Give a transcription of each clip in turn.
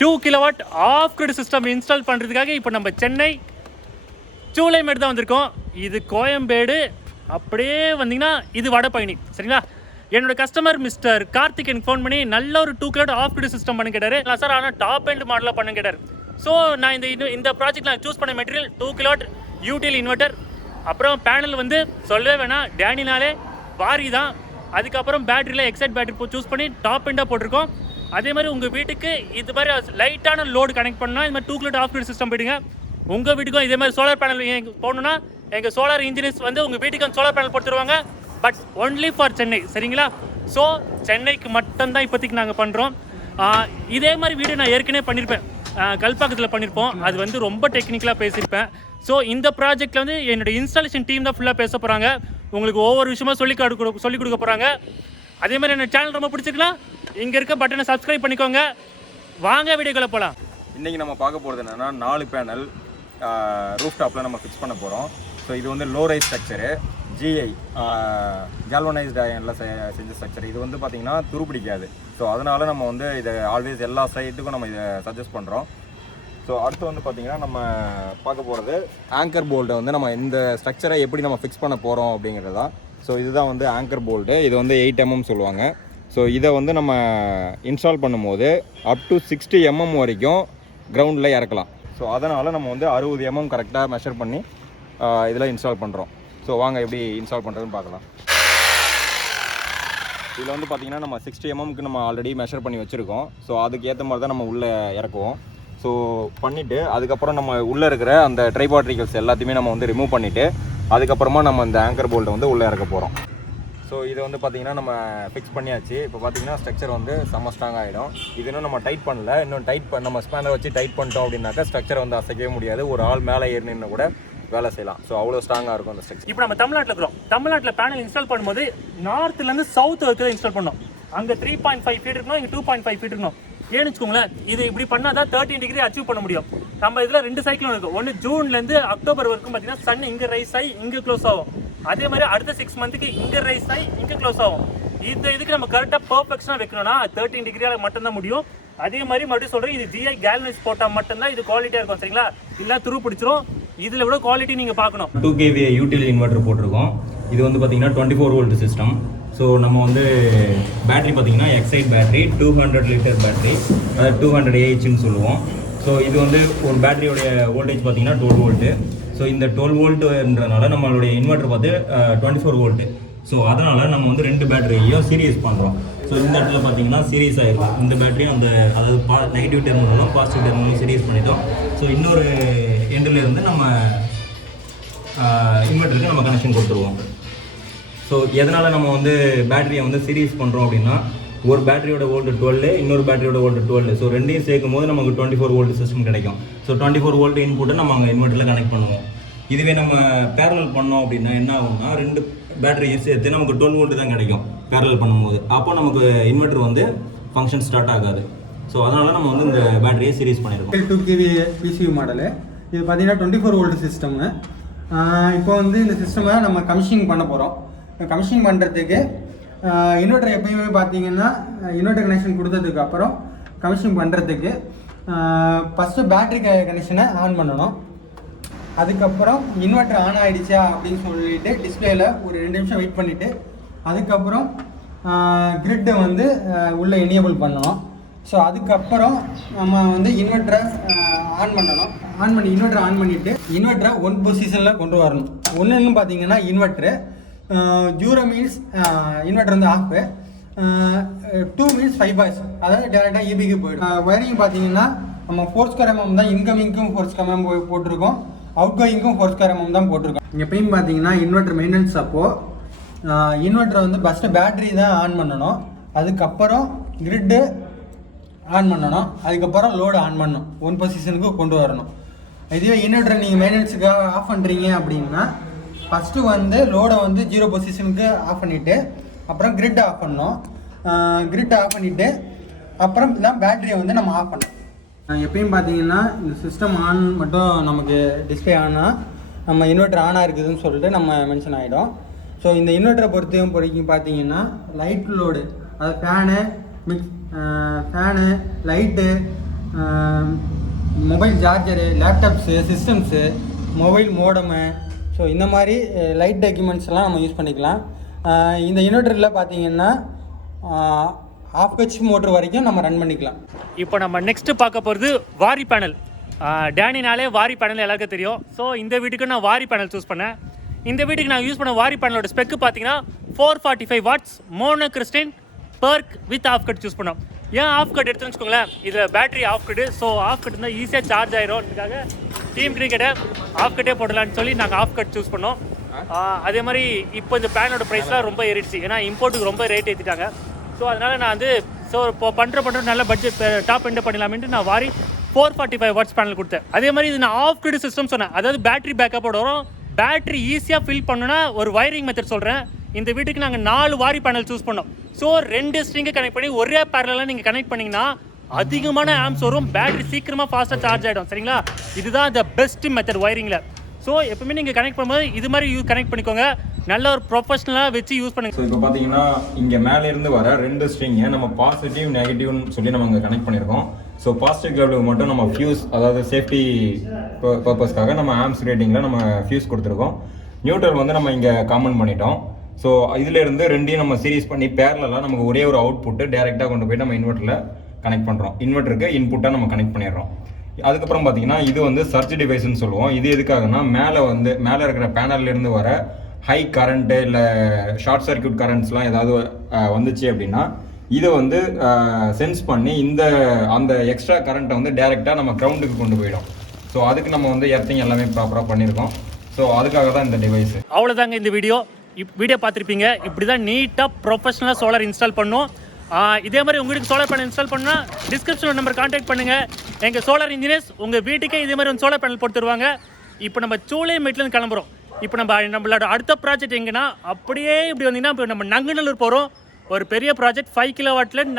2 kilowatt of grid system install பண்ணுறதுக்காக இப்போ நம்ம சென்னை சூளைமேடு தான் வந்திருக்கோம். இது கோயம்பேடு, அப்படியே வந்தீங்கன்னா இது வடபழனி. சரிங்களா? என்னோட கஸ்டமர் மிஸ்டர் கார்த்திக் எனக்கு ஃபோன் பண்ணி நல்ல ஒரு 2 kilowatt ஆஃப் கிரிட் சிஸ்டம் பண்ணி கேட்டார். இல்லை சார், ஆனால் டாப் எண்ட் மாடலாக பண்ண கேட்டார். ஸோ நான் இந்த ப்ராஜெக்ட் நான் சூஸ் பண்ண மெட்டீரியல் 2 kilowatt யூடிஎல் இன்வெர்ட்டர். அப்புறம் பேனல் வந்து சொல்லவே வேணாம், டேனினாலே வாரி தான். அதுக்கப்புறம் பேட்டரியில் எக்ஸைட் பேட்டரி சூஸ் பண்ணி டாப் எண்டாக போட்டிருக்கோம். அதே மாதிரி உங்கள் வீட்டுக்கு இது மாதிரி லைட்டான லோடு கனெக்ட் பண்ணால் இது மாதிரி 2 kilowatt ஆஃப் கிரிட் சிஸ்டம் போயிடுங்க. உங்கள் வீட்டுக்கும் இதே மாதிரி சோலார் பேனல் போடணுன்னா எங்கள் சோலார் இன்ஜினியர்ஸ் வந்து உங்கள் வீட்டுக்கு அந்த சோலார் பேனல் போட்டு தருவாங்க. But only for Chennai. சரிங்களா? ஸோ சென்னைக்கு மட்டும்தான் இப்போதைக்கு நாங்கள் பண்ணுறோம். இதே மாதிரி வீடியோ நான் ஏற்கனவே பண்ணியிருப்பேன், கல்பாக்கத்தில் பண்ணியிருப்போம். அது வந்து ரொம்ப டெக்னிக்கலாக பேசியிருப்பேன். ஸோ இந்த ப்ராஜெக்டில் வந்து என்னோட இன்ஸ்டாலேஷன் டீம் தான் ஃபுல்லாக பேச போகிறாங்க. உங்களுக்கு ஒவ்வொரு விஷயமா சொல்லிக் கொடுக்க போகிறாங்க. அதே மாதிரி என்ன சேனல் ரொம்ப பிடிச்சிக்கலாம், இங்கே இருக்க பட்டனை சப்ஸ்கிரைப் பண்ணிக்கோங்க. வாங்க வீடியோக்குள்ள போகலாம். இன்றைக்கி நம்ம பார்க்க போகிறது என்னென்னா 4 பேனல் ரூஃப் டாப்பில் நம்ம ஃபிக்ஸ் பண்ண போகிறோம். ஸோ இது வந்து low rise structure, GI galvanised அயனில் செஞ்ச ஸ்ட்ரக்சர். இது வந்து பார்த்திங்கன்னா துருப்பிடிக்காது. ஸோ அதனால் நம்ம வந்து இதை ஆல்வேஸ் எல்லா சைட்டுக்கும் நம்ம இதை சஜஸ்ட் பண்ணுறோம். ஸோ அடுத்து வந்து பார்த்திங்கன்னா நம்ம பார்க்க போகிறது ஆங்கர் போல்டை வந்து நம்ம இந்த ஸ்ட்ரக்சரை எப்படி நம்ம ஃபிக்ஸ் பண்ண போகிறோம் அப்படிங்கிறது தான். ஸோ இதுதான் வந்து ஆங்கர் போல்டு. இது வந்து 8 mm சொல்லுவாங்க. ஸோ இதை வந்து நம்ம இன்ஸ்டால் பண்ணும்போது அப் டு 60 mm வரைக்கும் கிரவுண்டில் இறக்கலாம். ஸோ அதனால் நம்ம வந்து 60 mm கரெக்டாக மெஷர் பண்ணி இதில் இன்ஸ்டால் பண்ணுறோம். ஸோ வாங்க எப்படி இன்ஸ்டால் பண்ணுறதுன்னு பார்க்கலாம். இதில் வந்து பார்த்திங்கன்னா நம்ம 60 mmக்கு நம்ம ஆல்ரெடி மெஷர் பண்ணி வச்சுருக்கோம். ஸோ அதுக்கு ஏற்ற மாதிரி தான் நம்ம உள்ளே இறக்குவோம். ஸோ பண்ணிவிட்டு அதுக்கப்புறம் நம்ம உள்ளே இருக்கிற அந்த ட்ரைபாட்ரிகல்ஸ் எல்லாத்தையுமே நம்ம வந்து ரிமூவ் பண்ணிவிட்டு அதுக்கப்புறமா நம்ம இந்த ஆங்கர் போல்ட்டை வந்து உள்ளே இறக்க போகிறோம். ஸோ இதை வந்து பார்த்திங்கன்னா நம்ம ஃபிக்ஸ் பண்ணியாச்சு. இப்போ பார்த்திங்கன்னா ஸ்ட்ரக்சர் வந்து செம்ம ஸ்ட்ராங் ஆகிடும். இது இன்னும் நம்ம டைட் பண்ணல. இன்னும் நம்ம ஸ்பேனர் வச்சு டைட் பண்ணிட்டோம் அப்படின்னாக்கா ஸ்ட்ரக்சர் வந்து அசைக்கவே முடியாது. ஒரு ஆள் மேலே ஏறினு கூட வேலை செய்யலாம். ஸோ அவ்வளோ ஸ்ட்ராங்காக இருக்கும் அந்த ஸ்ட்ரக்சர். இப்போ நம்ம தமிழ்நாட்டில் இருக்கிறோம். தமிழ்நாட்டில் பேனல் இன்ஸ்டால் பண்ணும்போது நார்த்லேருந்து சவுத் வரைக்கும் இன்ஸ்டால் பண்ணோம். அங்கே 3.5 feet இருக்கணும், இங்கே 2.5 feet இருக்கணும். ஏன்னு வச்சுக்கோங்களேன், இது இப்படி பண்ணால் தான் 13 degree அச்சீவ் பண்ண முடியும். நம்ம இதில் 2 சைக்கிளும் இருக்குது. ஒன்று ஜூன்லேருந்து அக்டோபர் வரைக்கும் பார்த்தீங்கன்னா சன் இங்கே ரைஸ் ஆகி இங்கே க்ளோஸ் ஆகும். அதே மாதிரி அடுத்த 6 monthக்கு இங்கே ரைஸ் ஆகி இங்கே க்ளோஸ் ஆகும். இதுக்கு நம்ம கரெக்டாக பர்ஃபெக்ஷனாக வைக்கணும்னா 13 degreeயால் மட்டும்தான் முடியும். அதே மாதிரி மறுபடியும் சொல்கிறேன், இது GI கேல்வனைஸ் போட்டால் மட்டும்தான் இது குவாலிட்டியாக இருக்கும். சரிங்களா? இல்லை துரு பிடிச்சிரும். இதில் விட குவாலிட்டி நீங்கள் பார்க்கணும். 2 kVA யூட்டிலிட்டி இன்வெர்ட்டர் போட்டிருக்கோம். இது வந்து பார்த்தீங்கன்னா 24 volt சிஸ்டம். ஸோ நம்ம வந்து பேட்டரி பார்த்தீங்கன்னா எக்ஸைட் பேட்டரி 200 liter பேட்டரி, அது 200 AHன்னு சொல்லுவோம். ஸோ இது வந்து ஒரு பேட்டரியோடைய வோல்டேஜ் பார்த்தீங்கன்னா 12 volt. ஸோ இந்த 12 voltன்றதுனால நம்மளுடைய இன்வெர்ட்டர் பார்த்து 24 volt. ஸோ அதனால் நம்ம வந்து 2 பேட்டரியையும் சீரியஸ் பண்ணுறோம். ஸோ இந்த இடத்துல பார்த்தீங்கன்னா சீரியஸ் ஆகிருக்கும். இந்த பேட்டரியும் அந்த அதாவது நெகட்டிவ் டெர்மினலும் பாசிட்டிவ் டெர்மினலும் சீரியஸ் பண்ணிட்டோம். ஸோ இன்னொரு எண்டில் இருந்து நம்ம இன்வெர்ட்டருக்கு நம்ம கனெக்ஷன் கொடுத்துருவோம். ஸோ எதனால் நம்ம வந்து பேட்டரியை வந்து சீரியஸ் பண்ணுறோம் அப்படின்னா, ஒரு பேட்டரியோட வோல்ட் 12, இன்னொரு பேட்டரியோட வோல்ட் 12. ஸோ ரெண்டையும் சேர்க்கும் போது நமக்கு 24 volt சிஸ்டம் கிடைக்கும். ஸோ 24 volt இன்புட்டை நம்ம அங்கே இன்வெர்ட்டரில் கனெக்ட் பண்ணுவோம். இதுவே நம்ம பேரலல் பண்ணோம் அப்படின்னா என்ன ஆகும்னா, 2 பேட்டரியும் சேர்த்து நமக்கு 12 volt தான் கிடைக்கும் பேரலல் பண்ணும்போது. அப்போ நமக்கு இன்வெர்ட்டர் வந்து ஃபங்க்ஷன் ஸ்டார்ட் ஆகாது. ஸோ அதனால் நம்ம வந்து இந்த பேட்டரியை சீரியஸ் பண்ணியிருக்கோம். 2 kVA PCU மாடலு. இது பார்த்தீங்கன்னா 24 volt சிஸ்டம்னு. இப்போ வந்து இந்த சிஸ்டமை நம்ம கமிஷனிங் பண்ண போகிறோம். கமிஷனிங் பண்ணுறதுக்கு இன்வெர்ட்டர் எப்பயுமே பார்த்தீங்கன்னா இன்வெர்ட்டர் கனெக்ஷன் கொடுத்ததுக்கு அப்புறம் கமிஷனிங் பண்ணுறதுக்கு ஃபஸ்ட்டு பேட்டரி கனெக்ஷனை ஆன் பண்ணணும். அதுக்கப்புறம் இன்வெர்ட்டர் ஆன் ஆகிடுச்சா அப்படின்னு சொல்லிட்டு டிஸ்பிளேயில் ஒரு 2 நிமிஷம் வெயிட் பண்ணிவிட்டு அதுக்கப்புறம் கிரிட்டை வந்து உள்ளே எனேபிள் பண்ணணும். ஸோ அதுக்கப்புறம் நம்ம வந்து இன்வெர்ட்டரை ஆன் பண்ணணும். இன்வெர்ட்டரை ஆன் பண்ணிவிட்டு இன்வெர்ட்டரை 1 பொசிஷனில் கொண்டு வரணும். ஒன்றுன்னு பார்த்தீங்கன்னா இன்வெர்ட்டரு 0 மீன்ஸ் இன்வெர்ட்டர் வந்து ஆஃப், 2 மீன்ஸ் 5 bars, அதாவது டேரெக்டாக EBக்கு போய்டும். வயரிங் பார்த்தீங்கன்னா நம்ம 4² mm தான் இன்கமிங்க்கும் 4² mm போட்டிருக்கோம், அவுட் கோயிங்க்கும் 4² mm தான் போட்டிருக்கோம். எப்பயும் பார்த்தீங்கன்னா இன்வெர்ட்டர் மெயின்டெனன்ஸ் அப்போது இன்வெர்ட்டரை வந்து ஃபஸ்ட்டு பேட்டரி தான் ஆன் பண்ணணும். அதுக்கப்புறம் கிரிட்டு ஆன் பண்ணணும். அதுக்கப்புறம் லோடு ஆன் பண்ணணும். 1 பொசிஷனுக்கு கொண்டு வரணும். இதுவே இன்வெர்ட்டரை நீங்கள் மெயின்டெனன்ஸுக்காக ஆஃப் பண்ணுறீங்க அப்படின்னா ஃபஸ்ட்டு வந்து லோடை வந்து 0 பொசிஷனுக்கு ஆஃப் பண்ணிவிட்டு அப்புறம் கிரிட் ஆஃப் பண்ணணும். கிரிட் ஆஃப் பண்ணிவிட்டு அப்புறம் தான் பேட்டரியை வந்து நம்ம ஆஃப் பண்ணணும். எப்பயும் பார்த்தீங்கன்னா இந்த சிஸ்டம் ஆன் மட்டும் நமக்கு டிஸ்பிளே ஆனால் நம்ம இன்வெர்ட்டர் ஆனாக இருக்குதுன்னு சொல்லிட்டு நம்ம மென்ஷன் ஆகிடும். ஸோ இந்த இன்வெர்ட்டரை பொறுத்தையும் பார்த்தீங்கன்னா லைட் லோடு, அதாவது fan, light, mobile charger, laptops, systems, mobile modem, so இந்த மாதிரி லைட் டாக்குமெண்ட்ஸ்லாம் நம்ம யூஸ் பண்ணிக்கலாம். இந்த இன்வெர்ட்டரில் பார்த்தீங்கன்னா ஹாஃப் ஹெச் மோட்ரு வரைக்கும் நம்ம ரன் பண்ணிக்கலாம். இப்போ நம்ம நெக்ஸ்ட்டு பார்க்க போகிறது வாரி பேனல். டேனினாலே வாரி பேனல் எல்லாருக்கும் தெரியும். ஸோ இந்த வீட்டுக்கு நான் வாரி பேனல் சூஸ் பண்ணேன். இந்த வீட்டுக்கு நான் யூஸ் பண்ண வாரி பேனலோட ஸ்பெக்கு பார்த்தீங்கன்னா 445 watts monocrystalline PERC with half cut choose பண்ணோம். ஏன் ஆஃப் கட் எடுத்துன்னு வச்சுக்கோங்களேன், இதில் battery half cut. So half cut இருந்தால் ஈஸியாக சார்ஜ் ஆயிரும்ன்றதுக்காக டீம் கிரிக்கெட்டை ஆஃப் கட்டே போடலான்னு சொல்லி நாங்கள் ஆஃப் கட் சூஸ் பண்ணோம். அதே மாதிரி இப்போ இந்த பேனோட ப்ரைஸ்லாம் ரொம்ப ஏறிடுச்சு, ஏன்னா இம்போர்ட்டுக்கு ரொம்ப ரேட் ஏற்றிட்டாங்க. ஸோ அதனால் நான் வந்து இப்போ பண்ணுற நல்ல பட்ஜெட் டாப் எண்ட் பண்ணிடலாமேன்ட்டு நான் வாரி 445 வாட்ஸ் பேனல் கொடுத்தேன். அதே மாதிரி இது நான் ஆஃப் கிரிட் சிஸ்டம் சொன்னேன், அதாவது பேட்டரி பேக்கப்போட வரும். பேட்டரி ஈஸியாக ஃபில் பண்ணணும்னா ஒரு வயரிங் மெத்தட் சொல்கிறேன். இந்த வீட்டுக்கு நாங்கள் 4 வாரி பேனல் சூஸ் பண்ணோம். ஸோ 2 ஸ்ட்ரிங்கை கனெக்ட் பண்ணி ஒரே பேரலாக நீங்கள் கனெக்ட் பண்ணிங்கன்னா அதிகமான ஆம்ஸ் வரும், பேட்டரி சீக்கிரமாக ஃபாஸ்ட்டாக சார்ஜ் ஆகிடும். சரிங்களா, இதுதான் த பெஸ்ட் மெத்தட் வயரிங்கில். ஸோ எப்பவுமே நீங்கள் கனெக்ட் பண்ணும்போது இது மாதிரி கனெக்ட் பண்ணிக்கோங்க, நல்ல ஒரு ப்ரொஃபஷனலாக வச்சு யூஸ் பண்ணுங்க. ஸோ இப்போ பார்த்தீங்கன்னா இங்கே மேலேருந்து வர 2 ஸ்ட்ரிங்கை நம்ம பாசிட்டிவ் நெகட்டிவ்னு சொல்லி நம்ம இங்கே கனெக்ட் பண்ணியிருக்கோம். ஸோ பாசிட்டிவ் கேபிளுக்கு மட்டும் நம்ம ஃபியூஸ், அதாவது சேஃப்டி பர்பஸ்க்காக நம்ம ஆம்ஸ் ரேட்டிங்கில் நம்ம ஃபியூஸ் கொடுத்துருக்கோம். நியூட்ரல் வந்து நம்ம இங்கே காமன் பண்ணிட்டோம். ஸோ இதிலேருந்து 2ஐயும் நம்ம சீரிஸ் பண்ணி பேரலாக நமக்கு ஒரே ஒரு அவுட்புட்டு டேரெக்டாக கொண்டு போய் நம்ம இன்வெர்ட்டரில் கனெக்ட் பண்ணுறோம். இன்வெர்ட்டருக்கு இன்புட்டாக நம்ம கனெக்ட் பண்ணிடுறோம். அதுக்கப்புறம் பார்த்தீங்கன்னா இது வந்து சர்ச் டிவைஸ்ன்னு சொல்லுவோம். இது எதுக்காகனா மேலே இருக்கிற பேனல்லேருந்து வர ஹை கரண்ட்டு இல்லை ஷார்ட் சர்க்யூட் கரண்ட்ஸ்லாம் ஏதாவது வந்துச்சு அப்படின்னா இதை வந்து சென்ஸ் பண்ணி அந்த எக்ஸ்ட்ரா கரண்ட்டை வந்து டேரெக்டாக நம்ம கிரவுண்டுக்கு கொண்டு போயிடும். ஸோ அதுக்கு நம்ம வந்து எர்த்திங் எல்லாமே ப்ராப்பராக பண்ணியிருக்கோம். ஸோ அதுக்காக தான் இந்த டிவைஸ். அவ்வளோதாங்க இந்த வீடியோ பார்த்துருப்பீங்க. இப்படி தான் நீட்டாக ப்ரொஃபஷனலாக சோலார் இன்ஸ்டால் பண்ணோம். இதே மாதிரி உங்களுக்கு சோலார் பேனல் இன்ஸ்டால் பண்ணால் டிஸ்கிரிப்ஷனில் நம்பர் கான்டாக்ட் பண்ணுங்கள். எங்கள் சோலார் இன்ஜினியர்ஸ் உங்கள் வீட்டுக்கே இதே மாதிரி ஒரு சோலார் பேனல் போட்டு தருவாங்க. இப்போ நம்ம சூளைமேட்லேருந்து கிளம்புறோம். இப்போ நம்மளோட அடுத்த ப்ராஜெக்ட் எங்கன்னா அப்படியே இப்படி வந்தீங்கன்னா இப்போ நம்ம நங்கநல்லூர் போகிறோம். ஒரு பெரிய ப்ராஜெக்ட் 5 கிலோவாட்டில்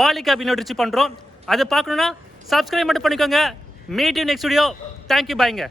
பாலிகாப் ரிச்சு பண்ணுறோம். அதை பார்க்கணுன்னா சப்ஸ்கிரைப் மட்டும் பண்ணிக்கோங்க. Meet you next video. Thank you, பாய்ங்க.